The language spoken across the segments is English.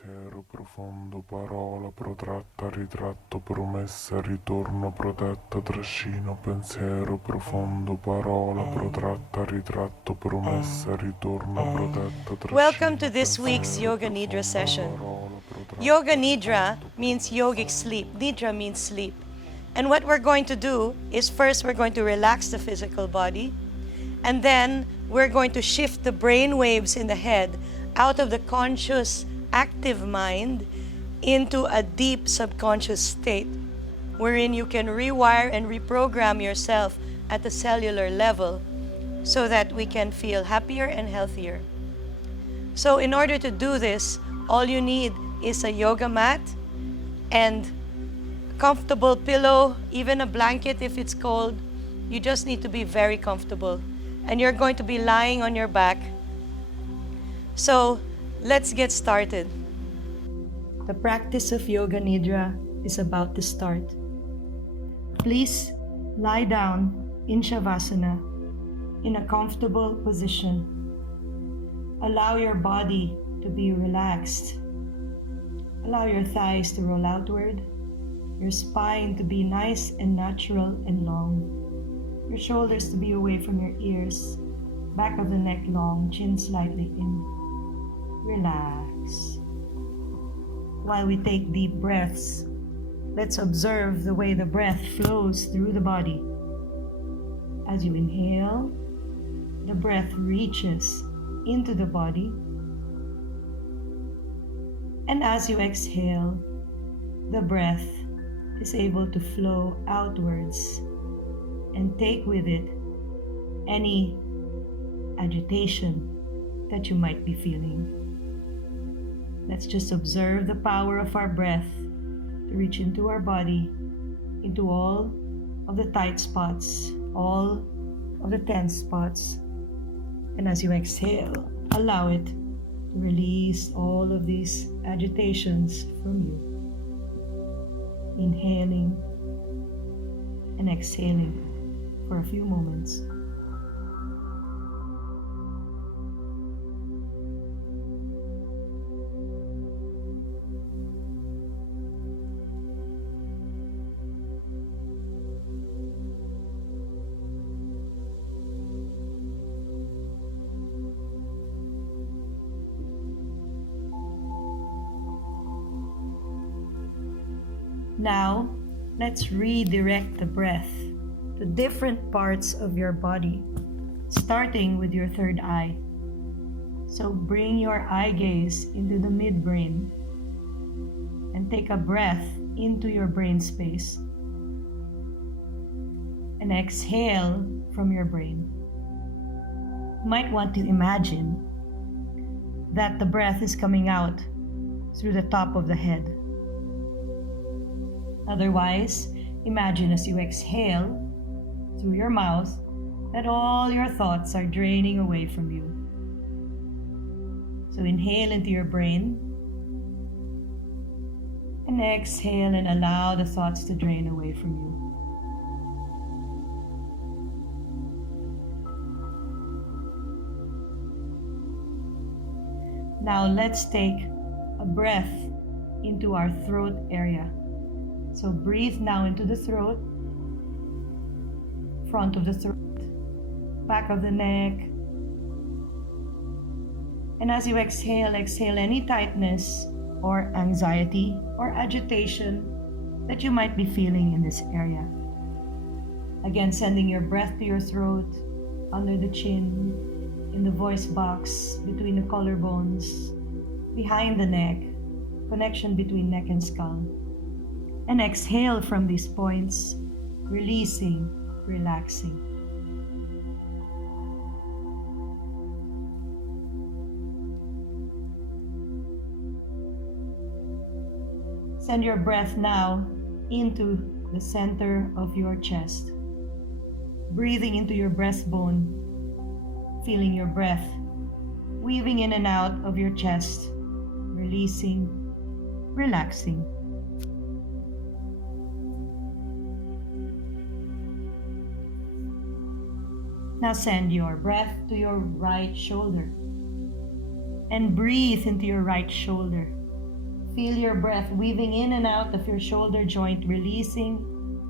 Pensiero profondo, parola protratta, ritratto, promessa, ritorno, protetta, trascino. Pensiero profondo, parola protratta, ritratto, promessa, ritorno, protetta, trascino. Welcome to this week's Yoga Nidra session. Yoga Nidra means yogic sleep. Nidra means sleep. And what we're going to do is first we're going to relax the physical body, and then we're going to shift the brain waves in the head out of the conscious, active mind into a deep subconscious state wherein you can rewire and reprogram yourself at the cellular level so that we can feel happier and healthier. So in order to do this, all you need is a yoga mat and comfortable pillow, even a blanket if it's cold. You just need to be very comfortable. And you're going to be lying on your back. So let's get started. The practice of Yoga Nidra is about to start. Please lie down in Shavasana in a comfortable position. Allow your body to be relaxed. Allow your thighs to roll outward, your spine to be nice and natural and long, your shoulders to be away from your ears, back of the neck long, chin slightly in. Relax. While we take deep breaths, let's observe the way the breath flows through the body. As you inhale, the breath reaches into the body. And as you exhale, the breath is able to flow outwards and take with it any agitation that you might be feeling. Let's just observe the power of our breath to reach into our body, into all of the tight spots, all of the tense spots. And as you exhale, allow it to release all of these agitations from you. Inhaling and exhaling for a few moments. Now, let's redirect the breath to different parts of your body, starting with your third eye. So bring your eye gaze into the midbrain and take a breath into your brain space. And exhale from your brain. You might want to imagine that the breath is coming out through the top of the head. Otherwise, imagine as you exhale through your mouth that all your thoughts are draining away from you. So inhale into your brain and exhale and allow the thoughts to drain away from you. Now let's take a breath into our throat area. So breathe now into the throat, front of the throat, back of the neck. And as you exhale, exhale any tightness or anxiety or agitation that you might be feeling in this area. Again, sending your breath to your throat, under the chin, in the voice box, between the collarbones, behind the neck, connection between neck and skull. And exhale from these points, releasing, relaxing. Send your breath now into the center of your chest. Breathing into your breastbone, feeling your breath weaving in and out of your chest, releasing, relaxing. Now send your breath to your right shoulder and breathe into your right shoulder, Feel your breath weaving in and out of your shoulder joint, releasing,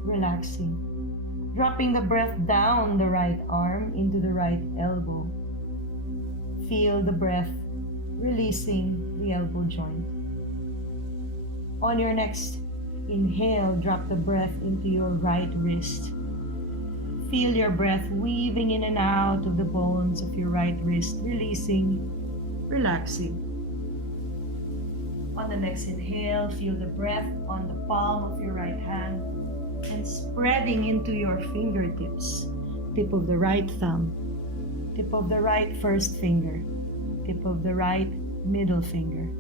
relaxing. Dropping the breath down the right arm into the right elbow. Feel the breath releasing the elbow joint. On your next inhale, drop the breath into your right wrist. Feel your breath weaving in and out of the bones of your right wrist, releasing, relaxing. On the next inhale, feel the breath on the palm of your right hand and spreading into your fingertips. Tip of the right thumb, tip of the right first finger, tip of the right middle finger,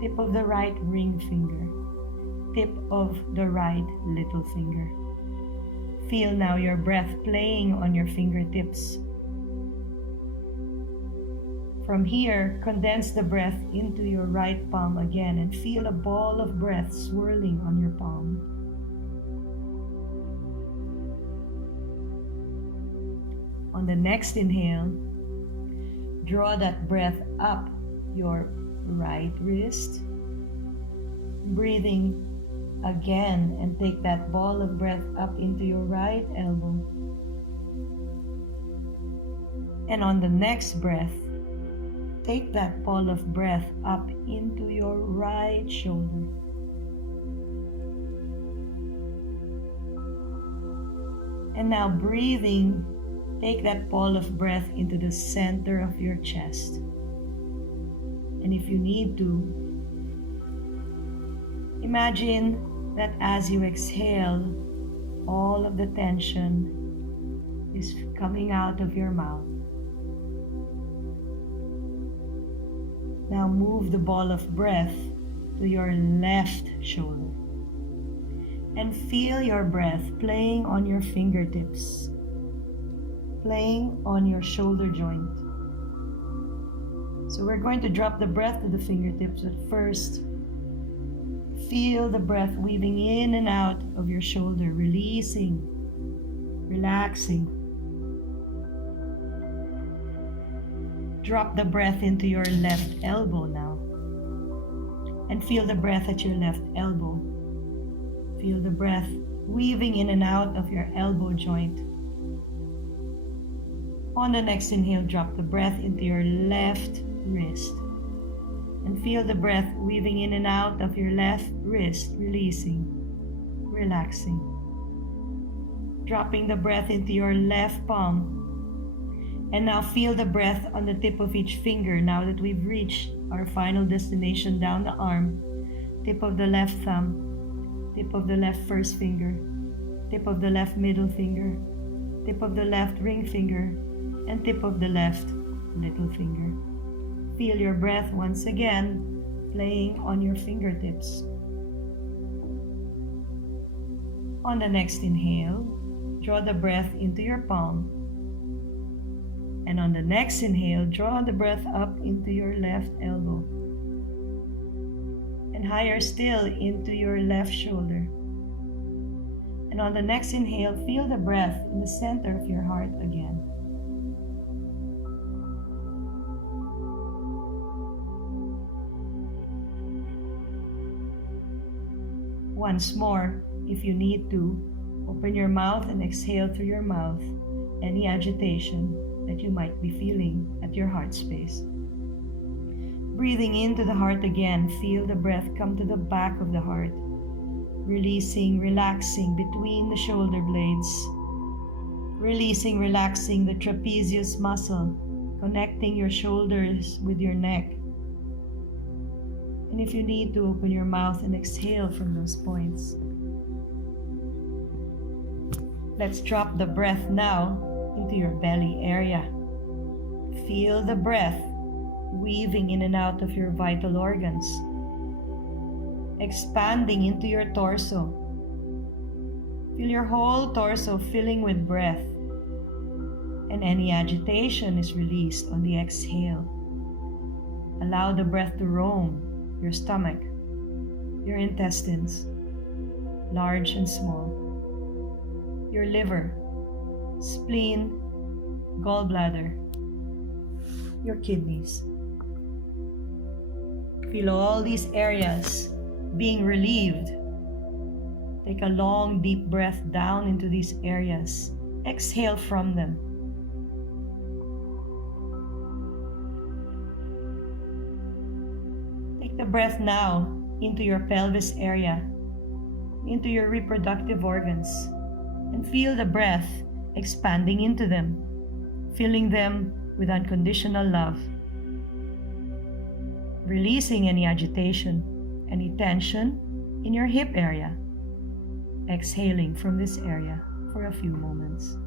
tip of the right ring finger, tip of the right little finger. Feel now your breath playing on your fingertips. From here, condense the breath into your right palm again and feel a ball of breath swirling on your palm. On the next inhale, draw that breath up your right wrist, breathing again, and take that ball of breath up into your right elbow. And on the next breath, take that ball of breath up into your right shoulder. And now breathing, take that ball of breath into the center of your chest. And if you need to, imagine that as you exhale, all of the tension is coming out of your mouth. Now move the ball of breath to your left shoulder and feel your breath playing on your fingertips, playing on your shoulder joint. So we're going to drop the breath to the fingertips, but first, feel the breath weaving in and out of your shoulder, releasing, relaxing. Drop the breath into your left elbow now and feel the breath at your left elbow. Feel the breath weaving in and out of your elbow joint. On the next inhale, drop the breath into your left wrist and feel the breath weaving in and out of your left wrist, releasing, relaxing. Dropping the breath into your left palm. And now feel the breath on the tip of each finger now that we've reached our final destination down the arm. Tip of the left thumb, tip of the left first finger, tip of the left middle finger, tip of the left ring finger, and tip of the left little finger. Feel your breath once again playing on your fingertips. On the next inhale, draw the breath into your palm. And on the next inhale, draw the breath up into your left elbow. And higher still into your left shoulder. And on the next inhale, feel the breath in the center of your heart again. Once more, if you need to, open your mouth and exhale through your mouth any agitation that you might be feeling at your heart space. Breathing into the heart again, feel the breath come to the back of the heart, releasing, relaxing between the shoulder blades, releasing, relaxing the trapezius muscle, connecting your shoulders with your neck. And if you need to, open your mouth and exhale from those points. Let's drop the breath now into your belly area. Feel the breath weaving in and out of your vital organs, expanding into your torso. Feel your whole torso filling with breath, and any agitation is released on the exhale. Allow the breath to roam your stomach, your intestines, large and small, your liver, spleen, gallbladder, your kidneys. Feel all these areas being relieved. Take a long, deep breath down into these areas. Exhale from them. Take the breath now into your pelvis area, into your reproductive organs, and feel the breath expanding into them, filling them with unconditional love. Releasing any agitation, any tension in your hip area. Exhaling from this area for a few moments.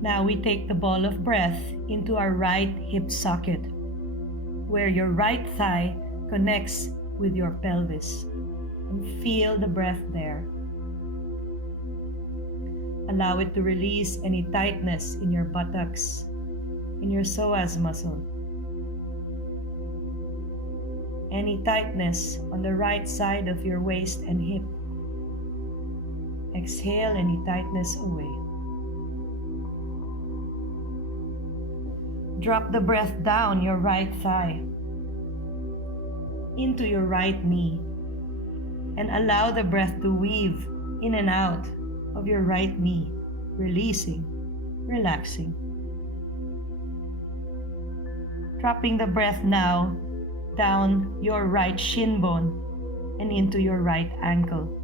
Now we take the ball of breath into our right hip socket, where your right thigh connects with your pelvis, and feel the breath there. Allow it to release any tightness in your buttocks, in your psoas muscle, any tightness on the right side of your waist and hip. Exhale any tightness away. Drop the breath down your right thigh into your right knee, and allow the breath to weave in and out of your right knee, releasing, relaxing. Dropping the breath now down your right shin bone and into your right ankle.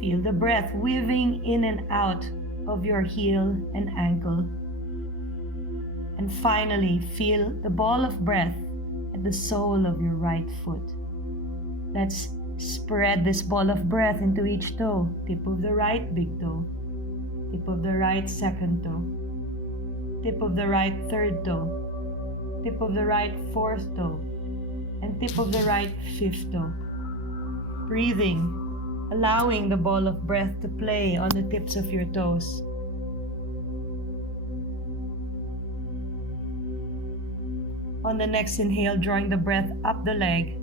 Feel the breath weaving in and out of your heel and ankle. And finally, feel the ball of breath at the sole of your right foot. Let's spread this ball of breath into each toe. Tip of the right big toe, tip of the right second toe, tip of the right third toe, tip of the right fourth toe, and tip of the right fifth toe. Breathing, allowing the ball of breath to play on the tips of your toes. On the next inhale, drawing the breath up the leg,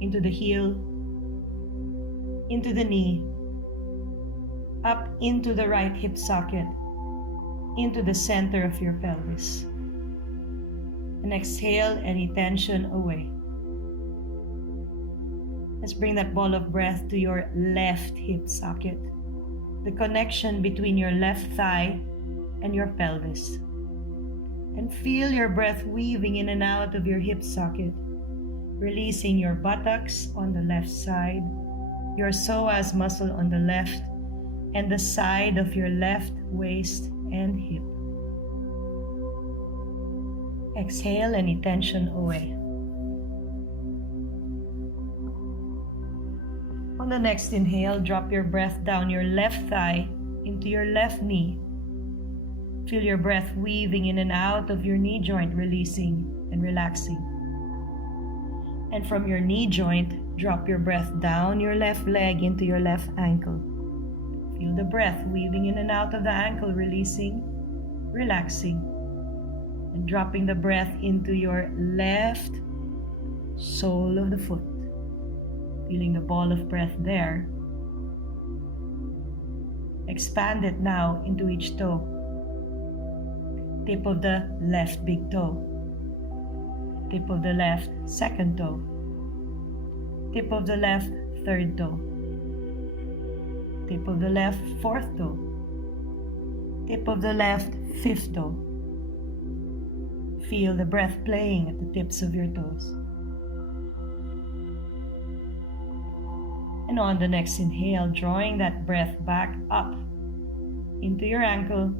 into the heel, into the knee, up into the right hip socket, into the center of your pelvis. And exhale any tension away. Let's bring that ball of breath to your left hip socket, the connection between your left thigh and your pelvis. And feel your breath weaving in and out of your hip socket, releasing your buttocks on the left side, your psoas muscle on the left, and the side of your left waist and hip. Exhale any tension away. On the next inhale, drop your breath down your left thigh into your left knee. Feel your breath weaving in and out of your knee joint, releasing and relaxing. And from your knee joint, drop your breath down your left leg into your left ankle. Feel the breath weaving in and out of the ankle, releasing, relaxing. And dropping the breath into your left sole of the foot. Feeling the ball of breath there. Expand it now into each toe. Tip of the left big toe, tip of the left second toe, tip of the left third toe, tip of the left fourth toe, tip of the left fifth toe. Feel the breath playing at the tips of your toes. And on the next inhale, drawing that breath back up into your ankle.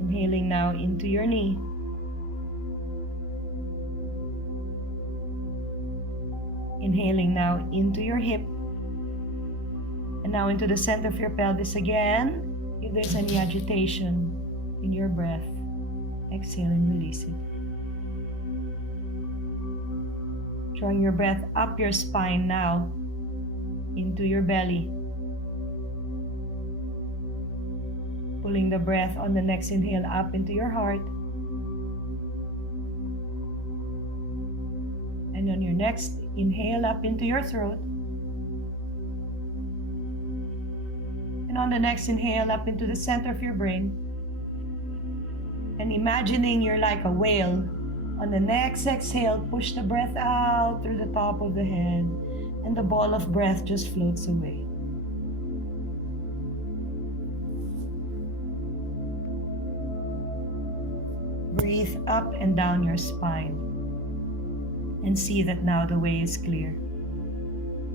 Inhaling now into your knee. Inhaling now into your hip. And now into the center of your pelvis again. If there's any agitation in your breath, exhale and release it. Drawing your breath up your spine now into your belly. pulling the breath on the next inhale up into your heart. And on your next inhale up into your throat. And on the next inhale up into the center of your brain. And imagining you're like a whale. On the next exhale, push the breath out through the top of the head. And the ball of breath just floats away. Breathe up and down your spine. And see that now the way is clear.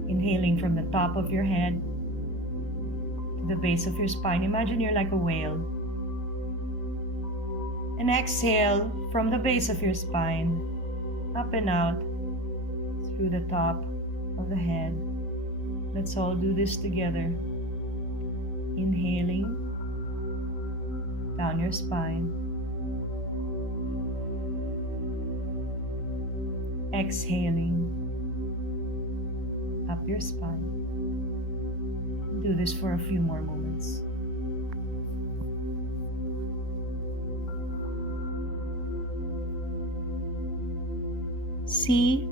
Inhaling from the top of your head to the base of your spine. Imagine you're like a whale. And exhale from the base of your spine, up and out through the top of the head. Let's all do this together. Inhaling down your spine. Exhaling up your spine. Do this for a few more moments. See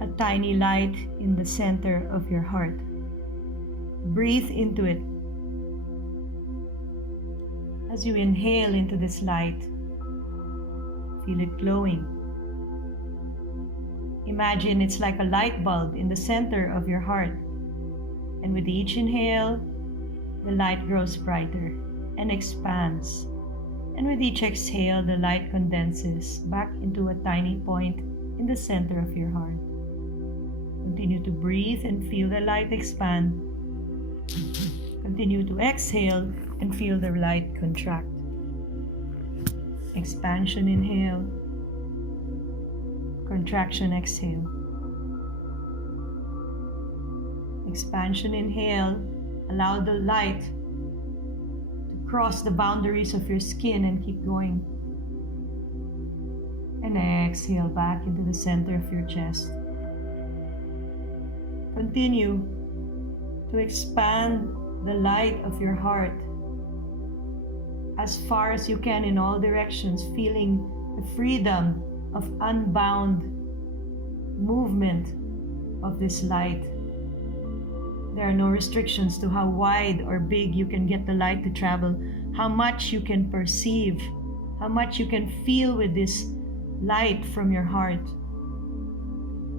a tiny light in the center of your heart. Breathe into it. As you inhale into this light, feel it glowing. Imagine it's like a light bulb in the center of your heart. And with each inhale, the light grows brighter and expands. And with each exhale, the light condenses back into a tiny point in the center of your heart. Continue to breathe and feel the light expand. Continue to exhale and feel the light contract. Expansion, inhale. Contraction, exhale. Expansion, inhale. Allow the light to cross the boundaries of your skin and keep going. And exhale back into the center of your chest. Continue to expand the light of your heart as far as you can in all directions, feeling the freedom of unbound movement of this light. There are no restrictions to how wide or big you can get the light to travel, how much you can perceive, how much you can feel with this light from your heart.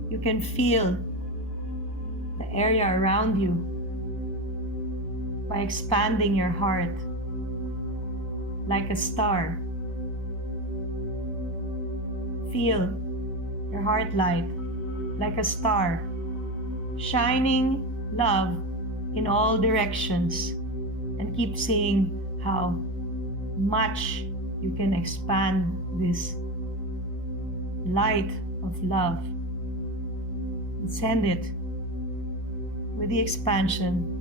You can feel the area around you by expanding your heart like a star. Feel your heart light like a star, shining love in all directions, and keep seeing how much you can expand this light of love. Send it with the expansion.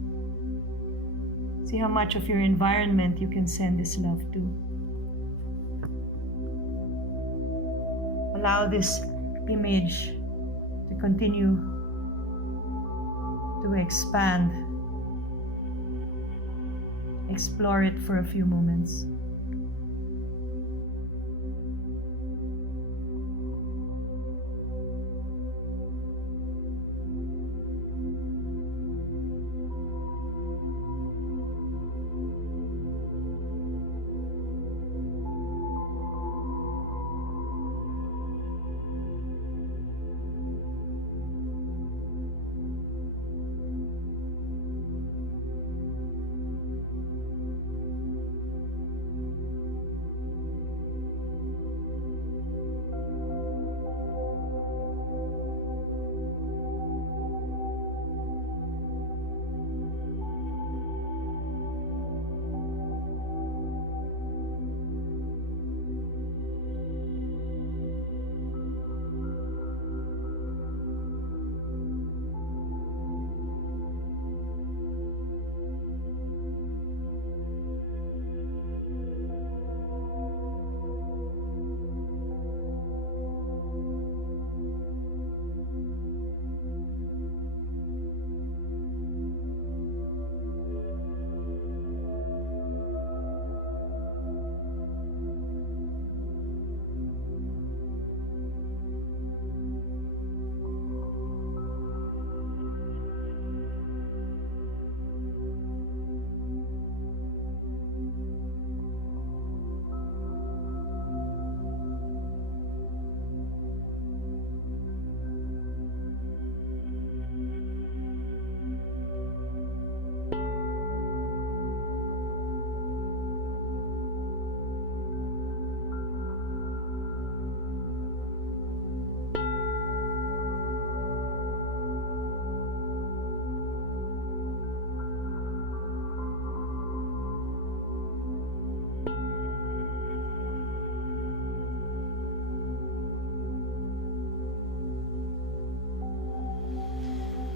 See how much of your environment you can send this love to. Allow this image to continue to expand. Explore it for a few moments.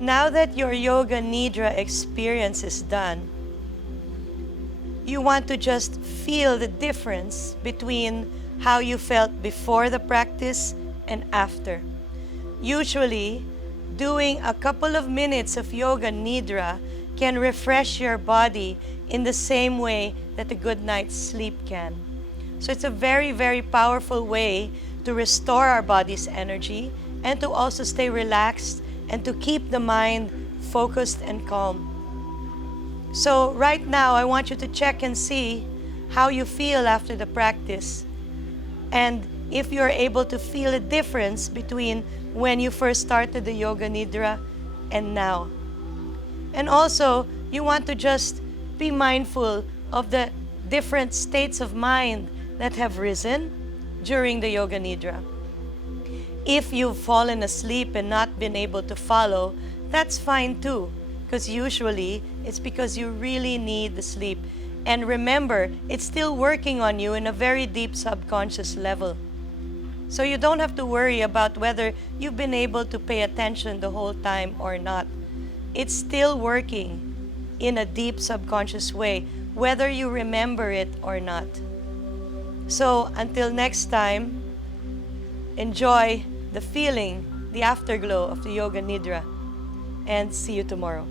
Now that your Yoga Nidra experience is done, you want to just feel the difference between how you felt before the practice and after. Usually, doing a couple of minutes of Yoga Nidra can refresh your body in the same way that a good night's sleep can. So it's a very, very powerful way to restore our body's energy and to also stay relaxed and to keep the mind focused and calm. So right now, I want you to check and see how you feel after the practice. And if you're able to feel a difference between when you first started the Yoga Nidra and now. And also, you want to just be mindful of the different states of mind that have risen during the Yoga Nidra. If you've fallen asleep and not been able to follow, that's fine too, because usually it's because you really need the sleep. And remember, it's still working on you in a very deep subconscious level. So you don't have to worry about whether you've been able to pay attention the whole time or not. It's still working in a deep subconscious way, whether you remember it or not. So until next time, enjoy the feeling, the afterglow of the Yoga Nidra, and see you tomorrow.